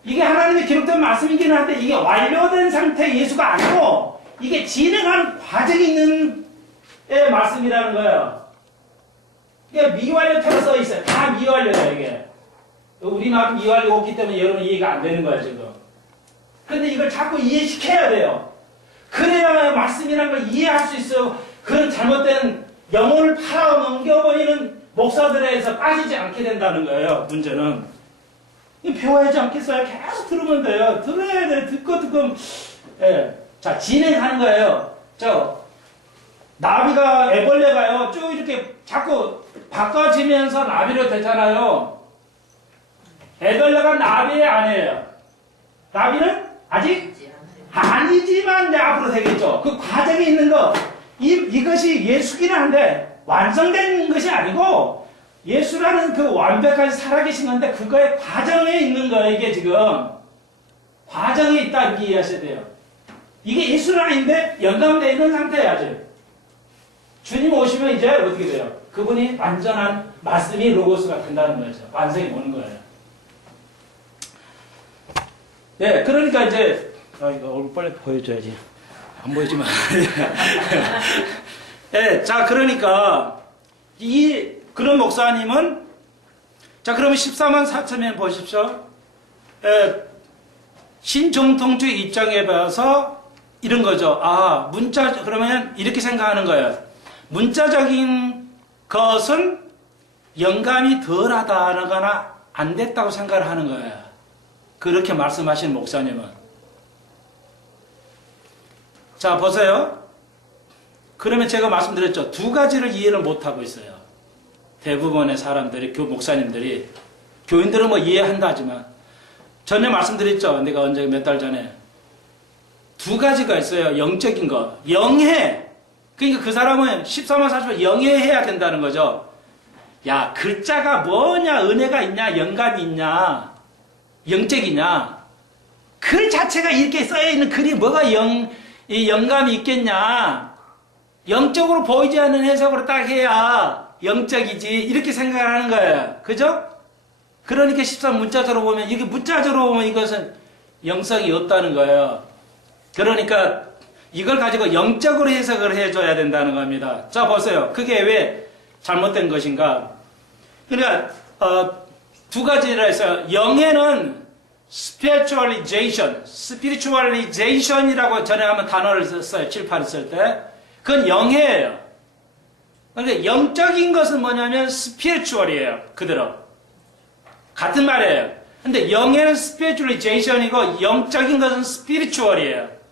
이게 하나님의 기록된 말씀이긴 한데 이게 완료된 상태의 예수가 아니고 이게 진행한 과정이 있는 말씀이라는 거예요. 이게 미완료태로 써 있어요. 다 미완료다 이게. 우리나라 미완료 없기 때문에 여러분 이해가 안 되는 거야 지금. 그런데 이걸 자꾸 이해시켜야 돼요. 그래야 말씀이라는 걸 이해할 수 있어요. 그런 잘못된 영혼을 팔아넘겨버리는 목사들에서 빠지지 않게 된다는 거예요. 문제는. 이 배워야 하지 않겠어요? 계속 들으면 돼요. 들어야 돼. 듣고. 예. 자, 진행하는 거예요. 나비가, 애벌레가요, 쭉 이렇게 자꾸 바꿔지면서 나비로 되잖아요. 애벌레가 나비 아니에요. 나비는 아직 아니지만 이제 앞으로 되겠죠. 그 과정이 있는 거. 이것이 예수기는 한데 완성된 것이 아니고 예수라는 그 완벽하게 살아계신 건데 그거의 과정에 있는 거예요. 이게 지금 과정에 있다 이렇게 이해하셔야 돼요. 이게 예수는 아닌데 영감되어 있는 상태예요. 아직. 주님 오시면 이제 어떻게 돼요? 그분이 완전한 말씀이 로고스가 된다는 거죠. 완성이 오는 거예요. 네, 그러니까 이제 이거 얼굴 빨리 보여줘야지. 안 보여주면 네, 자, 그러니까 그런 목사님은 자, 그러면 14만 4천명 보십시오. 신정통주의 입장에 봐서 이런 거죠. 그러면 이렇게 생각하는 거예요. 문자적인 것은 영감이 덜하다거나 안 됐다고 생각을 하는 거예요. 그렇게 말씀하시는 목사님은. 자, 보세요. 그러면 제가 말씀드렸죠. 두 가지를 이해를 못하고 있어요. 대부분의 사람들이, 목사님들이. 교인들은 뭐 이해한다 하지만. 전에 말씀드렸죠. 내가 언제 몇 달 전에. 두 가지가 있어요. 영적인 거. 영해. 그러니까 그 사람은 14만 40을 영해해야 된다는 거죠. 야, 글자가 뭐냐, 은혜가 있냐, 영감이 있냐, 영적이냐. 글 자체가 이렇게 써있는 글이 뭐가 영감이 있겠냐. 영적으로 보이지 않는 해석으로 딱 해야 영적이지. 이렇게 생각을 하는 거예요. 그죠? 그러니까 14 문자적으로 보면, 이게 문자적으로 보면 이것은 영성이 없다는 거예요. 그러니까 이걸 가지고 영적으로 해석을 해줘야 된다는 겁니다. 자, 보세요. 그게 왜 잘못된 것인가? 그러니까 두 가지라 해서 영에는 spiritualization이라고 전에 한번 단어를 썼어요. 칠판을 쓸 때. 그건 영해예요. 그러니까 영적인 것은 뭐냐면 spiritual이에요. 그대로. 같은 말이에요. 근데 영에는 spiritualization이고 영적인 것은 spiritual이에요.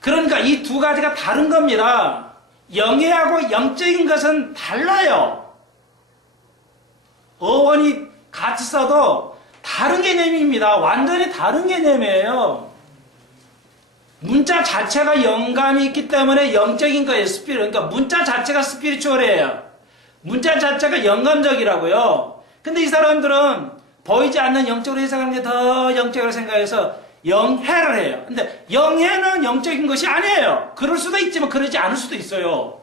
그러니까 이 두 가지가 다른 겁니다. 영예하고 영적인 것은 달라요. 어원이 같이 써도 다른 개념입니다. 완전히 다른 개념이에요. 문자 자체가 영감이 있기 때문에 영적인 거예요. 그러니까 문자 자체가 스피리추얼이에요. 문자 자체가 영감적이라고요. 근데 이 사람들은 보이지 않는 영적으로 해석하는 게 더 영적으로 생각해서 영해를 해요. 근데 영해는 영적인 것이 아니에요. 그럴 수도 있지만 그러지 않을 수도 있어요.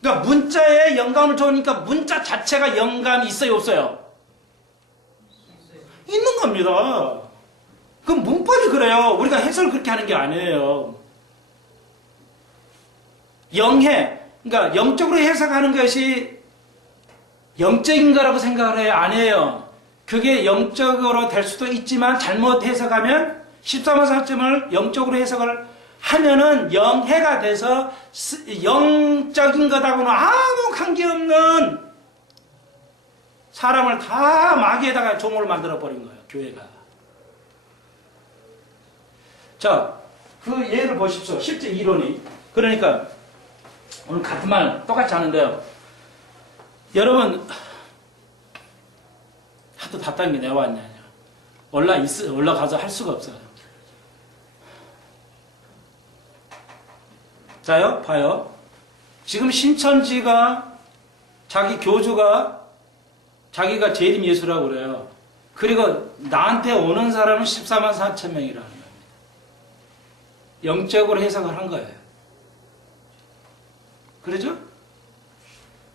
그러니까 문자에 영감을 줘니까 문자 자체가 영감이 있어요, 없어요? 있는 겁니다. 그럼 문법이 그래요. 우리가 해석을 그렇게 하는 게 아니에요. 영해, 그러니까 영적으로 해석하는 것이 영적인 거라고 생각을 해요? 아니에요. 그게 영적으로 될 수도 있지만 잘못 해석하면 14만 4점을 영적으로 해석을 하면은 영해가 돼서 영적인 것하고는 아무 관계없는 사람을 다 마귀에다가 종을 만들어 버린 거예요. 교회가. 자, 그 예를 보십시오. 실제 이론이. 그러니까 오늘 같은 말 똑같이 하는데요. 여러분 하도 답답한 게 내가 왔냐. 올라가서 할 수가 없어요. 자요, 봐요. 지금 신천지가 자기 교주가 자기가 재림 예수라고 그래요. 그리고 나한테 오는 사람은 14만 4천 명이라는 거예요. 영적으로 해석을 한 거예요. 그러죠?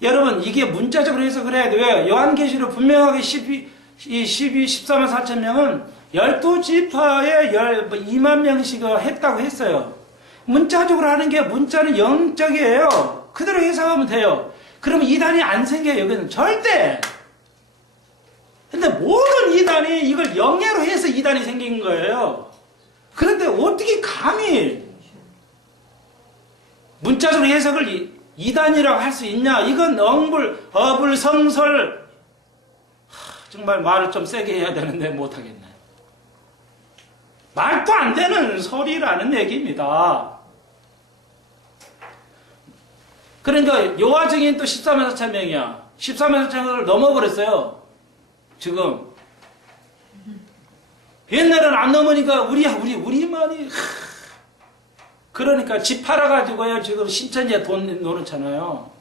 여러분, 이게 문자적으로 해석을 해야 돼요. 왜? 요한계시록 분명하게 14만 4천 명은 12지파에 2만 명씩 했다고 했어요. 문자적으로 하는 게 문자는 영적이에요. 그대로 해석하면 돼요. 그러면 이단이 안 생겨요. 여기는 절대. 근데 모든 이단이 이걸 영예로 해서 이단이 생긴 거예요. 그런데 어떻게 감히 문자적으로 해석을 이단이라고 할 수 있냐? 이건 어불성설 정말 말을 좀 세게 해야 되는데 못하겠네. 말도 안 되는 소리라는 얘기입니다. 그러니까 여호와 증인 또 13만 4천 명이야. 13만 4천 명을 넘어버렸어요. 지금. 옛날에는 안 넘으니까 우리만이. 그러니까 집 팔아가지고요. 지금 신천지에 돈 노릇잖아요.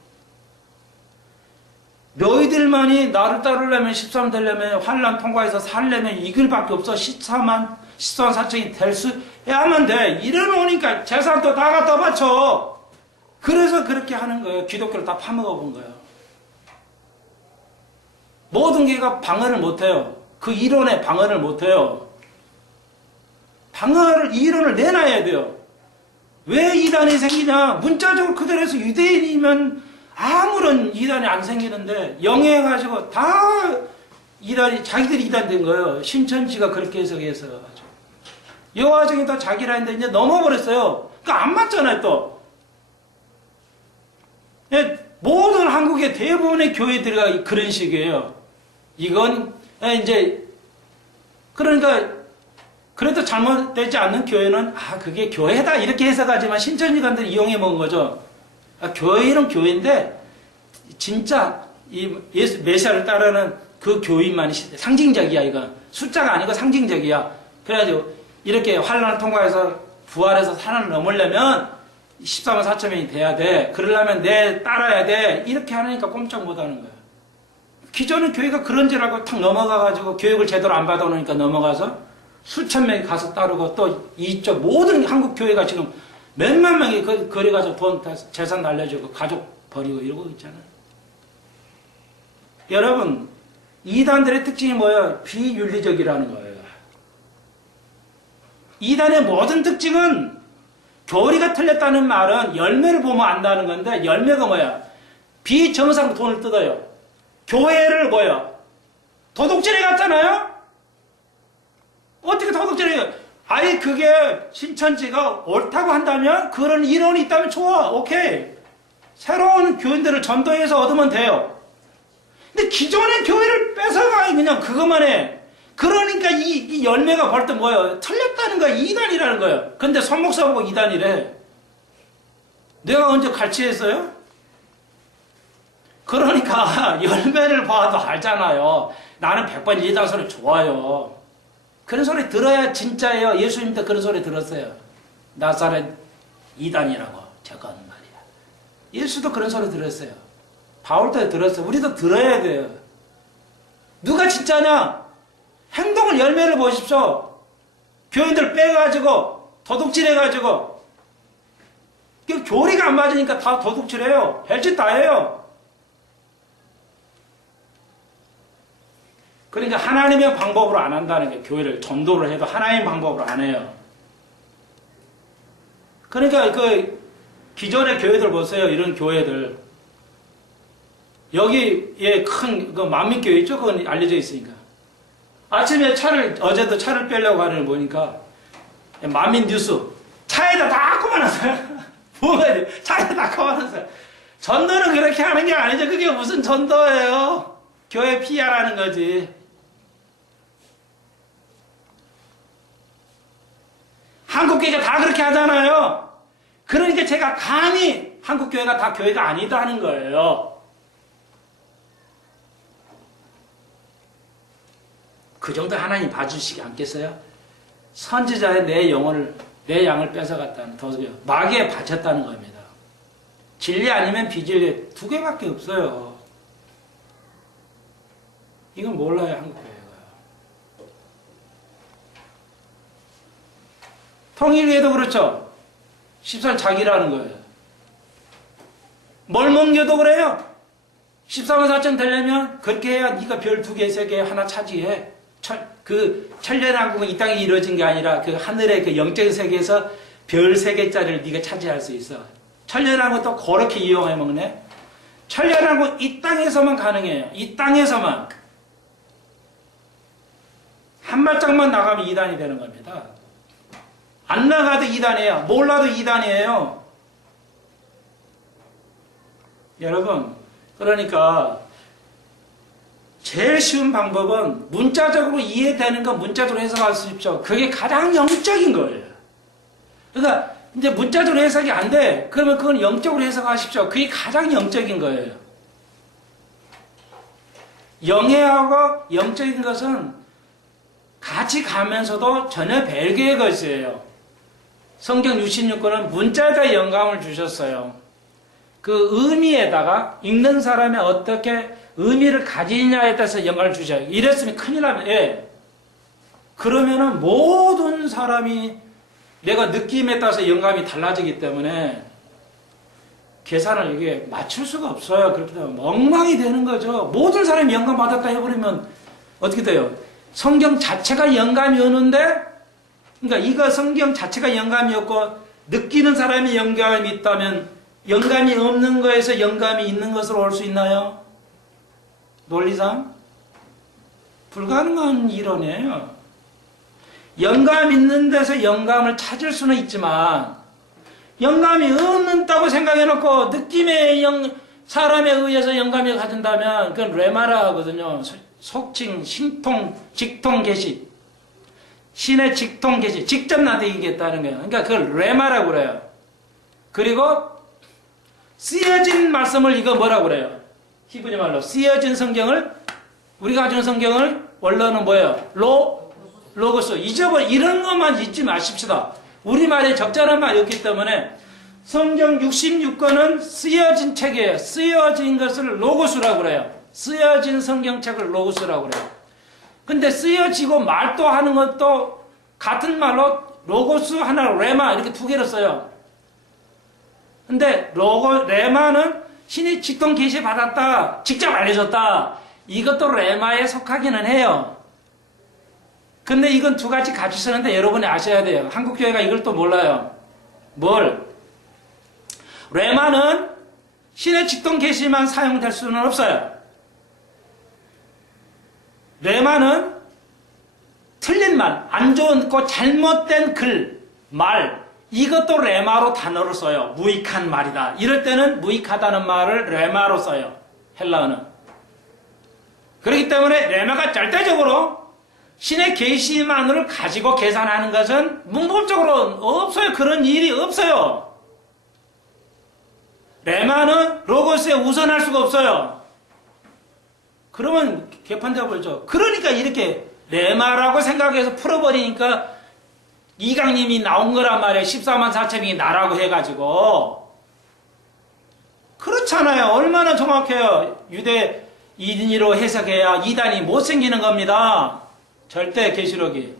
너희들만이 나를 따르려면 13 되려면 환란 통과해서 살려면 이 길밖에 없어. 14만 4천이 될 수 해야만 돼. 이러놓으니까 재산도 다 갖다 바쳐. 그래서 그렇게 하는 거예요. 기독교를 다 파먹어 본 거예요. 모든 개가 방어를 못해요. 그 이론에 방어를 못해요. 이론을 내놔야 돼요. 왜 이단이 생기냐? 문자적으로 그대로 해서 유대인이면 아무런 이단이 안 생기는데 영해가지고 다 이단이 자기들이 이단 된 거예요. 신천지가 그렇게 해석해서 여호와 증인도 자기라 했는데 이제 넘어버렸어요. 그러니까 안 맞잖아요 또. 모든 한국의 대부분의 교회들이 그런 식이에요. 이건 이제 그러니까 그래도 잘못되지 않는 교회는 그게 교회다 이렇게 해석하지만 신천지관들이 이용해 먹은 거죠. 교회는 교회인데 진짜 이 예수 메시아를 따르는 그 교인만이 상징적이야. 이거 숫자가 아니고 상징적이야. 그래가지고 이렇게 환란을 통과해서 부활해서 산을 넘으려면 14만 4천 명이 돼야 돼. 그러려면 내 따라야 돼. 이렇게 하니까 꼼짝 못하는 거야. 기존의 교회가 그런 줄 알고 탁 넘어가가지고 교육을 제대로 안 받아놓으니까 넘어가서 수천 명이 가서 따르고 또 이쪽 모든 한국 교회가 지금 몇만 명이 거리 가서 돈 재산 날려주고 가족 버리고 이러고 있잖아요. 여러분 이단들의 특징이 뭐예요? 비윤리적이라는 거예요. 이단의 모든 특징은 교리가 틀렸다는 말은 열매를 보면 안다는 건데 열매가 뭐야? 비정상 돈을 뜯어요. 교회를 뭐야? 도둑질해 갔잖아요? 어떻게 도둑질해요? 아예 그게 신천지가 옳다고 한다면 그런 이론이 있다면 좋아. 오케이. 새로운 교인들을 전도해서 얻으면 돼요. 근데 기존의 교회를 뺏어가 그냥 그것만 해. 그러니까 이 열매가 벌써 뭐예요? 틀렸다는 거야. 이단이라는 거예요. 근데 손목사보고 이단이래. 내가 언제 갈취했어요? 그러니까 열매를 봐도 알잖아요. 나는 100번 이단 소리 좋아요. 그런 소리 들어야 진짜예요. 예수님도 그런 소리 들었어요. 나사렛 이단이라고 제가 하는 말이야. 예수도 그런 소리 들었어요. 바울도 들었어요. 우리도 들어야 돼요. 누가 진짜냐? 행동을 열매를 보십시오. 교인들 빼가지고 도둑질해가지고 교리가 안 맞으니까 다 도둑질해요. 별짓 다 해요. 그러니까 하나님의 방법으로 안 한다는 게 교회를 전도를 해도 하나님의 방법으로 안 해요. 그러니까 그 기존의 교회들 보세요. 이런 교회들. 여기에 큰 그 만민교회 있죠? 그건 알려져 있으니까. 아침에 어제도 차를 빼려고 하는 걸 보니까 만민뉴스 차에다 다 꼽아놨어요. 뭐가 차에다 다 꼽아놨어요. 전도는 그렇게 하는 게 아니죠. 그게 무슨 전도예요? 교회 PR하는 거지. 한국교회가 다 그렇게 하잖아요. 그러니까 제가 감히 한국교회가 다 교회가 아니다 하는 거예요. 그 정도 하나님 봐주시지 않겠어요? 선지자의 내 영혼을, 내 양을 뺏어갔다는, 마귀에 바쳤다는 겁니다. 진리 아니면 비진리 두 개밖에 없어요. 이건 몰라요, 한국교회가. 통일교회도 그렇죠. 14는 자기라는 거예요. 멀멍교도 그래요. 14만 4천 되려면 그렇게 해야 네가 별 2개, 3개 하나 차지해. 그 천년왕국은 이 땅에 이루어진 게 아니라 그 하늘의 그 영적인 세계에서 별 3개짜리를 네가 차지할 수 있어. 천년왕국도 그렇게 이용해 먹네. 천년왕국 이 땅에서만 가능해요. 이 땅에서만. 한 발짝만 나가면 2단이 되는 겁니다. 안 나가도 2단이에요. 몰라도 2단이에요. 여러분, 그러니까 제일 쉬운 방법은 문자적으로 이해되는 거 문자적으로 해석할 수 있죠. 그게 가장 영적인 거예요. 그러니까 이제 문자적으로 해석이 안 돼. 그러면 그건 영적으로 해석하십시오. 그게 가장 영적인 거예요. 영해하고 영적인 것은 같이 가면서도 전혀 별개의 것이에요. 성경 66권은 문자에다 영감을 주셨어요. 그 의미에다가 읽는 사람이 어떻게 의미를 가지느냐에 따라서 영감을 주셔요. 이랬으면 큰일 나면, 예. 그러면은 모든 사람이 내가 느낌에 따라서 영감이 달라지기 때문에 계산을 이게 맞출 수가 없어요. 그렇게 되면 엉망이 되는 거죠. 모든 사람이 영감 받았다 해버리면 어떻게 돼요? 성경 자체가 영감이 오는데, 그러니까 이거 성경 자체가 영감이었고 느끼는 사람이 영감이 있다면 영감이 없는 거에서 영감이 있는 것으로 올 수 있나요? 논리상? 불가능한 이론이에요. 영감 있는 데서 영감을 찾을 수는 있지만 영감이 없는다고 생각해놓고 느낌의 사람에 의해서 영감이 가진다면 그건 레마라 하거든요. 속칭, 신통, 직통, 계시. 신의 직통, 계시. 직접 나한테 얘기했다는 거예요. 그러니까 그걸 레마라고 그래요. 그리고 쓰여진 말씀을 이거 뭐라고 그래요? 히브리 말로 쓰여진 성경을, 우리가 가지고 있는 성경을 원래는 뭐예요? 로고스. 이런 것만 잊지 마십시다. 우리말에 적절한 말이 없기 때문에 성경 66권은 쓰여진 책이에요. 쓰여진 것을 로고스라고 그래요. 쓰여진 성경책을 로고스라고 그래요. 근데 쓰여지고 말도 하는 것도 같은 말로 로고스 하나 레마 이렇게 두 개로 써요. 근데 레마는 신이 직통 계시 받았다. 직접 알려줬다. 이것도 레마에 속하기는 해요. 근데 이건 두 가지 같이 쓰는데 여러분이 아셔야 돼요. 한국교회가 이걸 또 몰라요. 뭘? 레마는 신의 직통 계시만 사용될 수는 없어요. 레마는 틀린 말, 안 좋은 거 잘못된 글, 말 이것도 레마로 단어로 써요. 무익한 말이다. 이럴 때는 무익하다는 말을 레마로 써요. 헬라어는. 그렇기 때문에 레마가 절대적으로 신의 계시만을 가지고 계산하는 것은 문법적으로 없어요. 그런 일이 없어요. 레마는 로고스에 우선할 수가 없어요. 그러면 개판되어 버리죠. 그러니까 이렇게 레마라고 생각해서 풀어버리니까 이강님이 나온 거란 말이에요. 14만 4천명이 나라고 해가지고. 그렇잖아요. 얼마나 정확해요. 유대 이단으로 해석해야 이단이 못 생기는 겁니다. 절대 계시록이.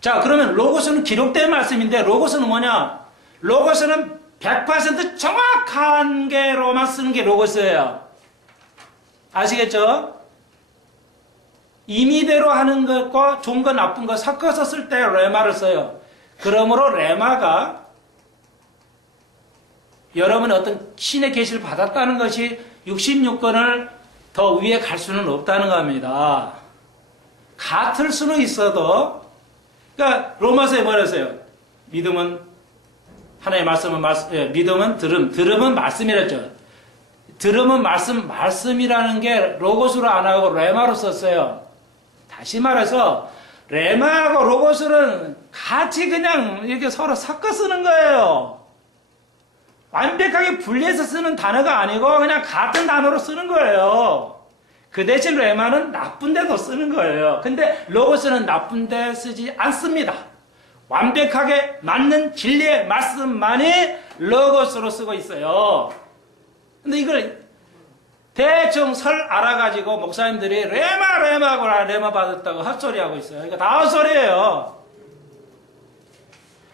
자, 그러면 로고스는 기록된 말씀인데 로고스는 뭐냐? 로고스는 100% 정확한 게로만 쓰는 게 로고스예요. 아시겠죠? 임의대로 하는 것과 좋은 거 나쁜 거 섞어서 쓸 때 레마를 써요. 그러므로 레마가 여러분이 어떤 신의 계시를 받았다는 것이 66권을 더 위에 갈 수는 없다는 겁니다. 같을 수는 있어도, 그러니까 로마서에 뭐라 했어요? 믿음은 하나의 말씀은 믿음은 들음은 말씀이랬죠. 들음은 말씀이라는 게 로고스로 안 하고 레마로 썼어요. 다시 말해서 레마하고 로고스는 같이 그냥 이렇게 서로 섞어 쓰는 거예요. 완벽하게 분리해서 쓰는 단어가 아니고 그냥 같은 단어로 쓰는 거예요. 그 대신 레마는 나쁜 데도 쓰는 거예요. 근데 로고스는 나쁜 데 쓰지 않습니다. 완벽하게 맞는 진리의 말씀만이 로고스로 쓰고 있어요. 근데 이걸 대충 설 알아가지고 목사님들이 레마 받았다고 헛소리하고 있어요. 그러니까 다 헛소리예요.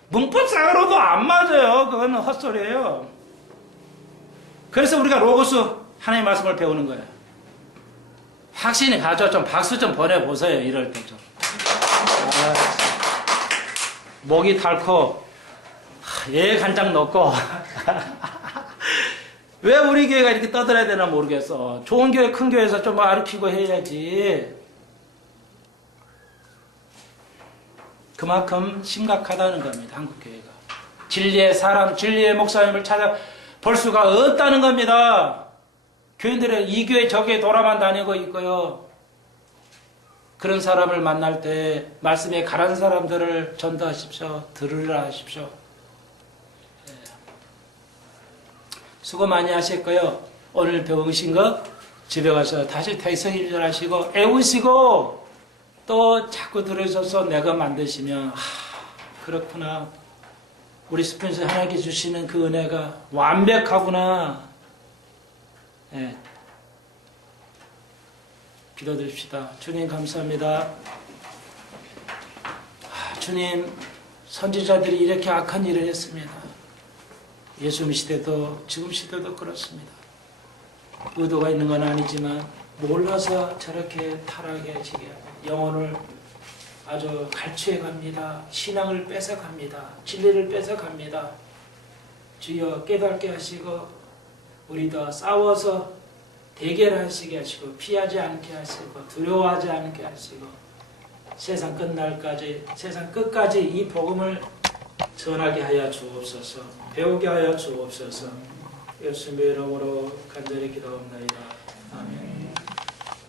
문법상으로도 안 맞아요. 그건 헛소리예요. 그래서 우리가 로고스 하나님의 말씀을 배우는 거예요. 확신이 가져. 좀 박수 좀 보내보세요. 이럴 때 좀. 목이 닳고 간장 넣고 왜 우리 교회가 이렇게 떠들어야 되나 모르겠어. 좋은 교회, 큰 교회에서 좀 가르치고 해야지. 그만큼 심각하다는 겁니다. 한국교회가. 진리의 사람, 진리의 목사님을 찾아볼 수가 없다는 겁니다. 교인들은 이 교회 저 교회 돌아만 다니고 있고요. 그런 사람을 만날 때 말씀에 가란 사람들을 전도하십시오. 들으라 하십시오. 예. 수고 많이 하셨고요. 오늘 배우신 거 집에 가서 다시 대성일절하시고 애우시고 또 자꾸 들으셔서 내가 만드시면 그렇구나. 우리 스폰서 하나님께 주시는 그 은혜가 완벽하구나. 예. 기도드립시다. 주님 감사합니다. 주님 선지자들이 이렇게 악한 일을 했습니다. 예수님 시대도 지금 시대도 그렇습니다. 의도가 있는 건 아니지만 몰라서 저렇게 타락해지게 영혼을 아주 갈취해 갑니다. 신앙을 뺏어갑니다. 진리를 뺏어갑니다. 주여 깨닫게 하시고 우리도 싸워서 대결하시게 하시고 피하지 않게 하시고 두려워하지 않게 하시고 세상 끝날까지 세상 끝까지 이 복음을 전하게 하여 주옵소서. 배우게 하여 주옵소서. 예수님의 이름으로 간절히 기도합니다. 아멘.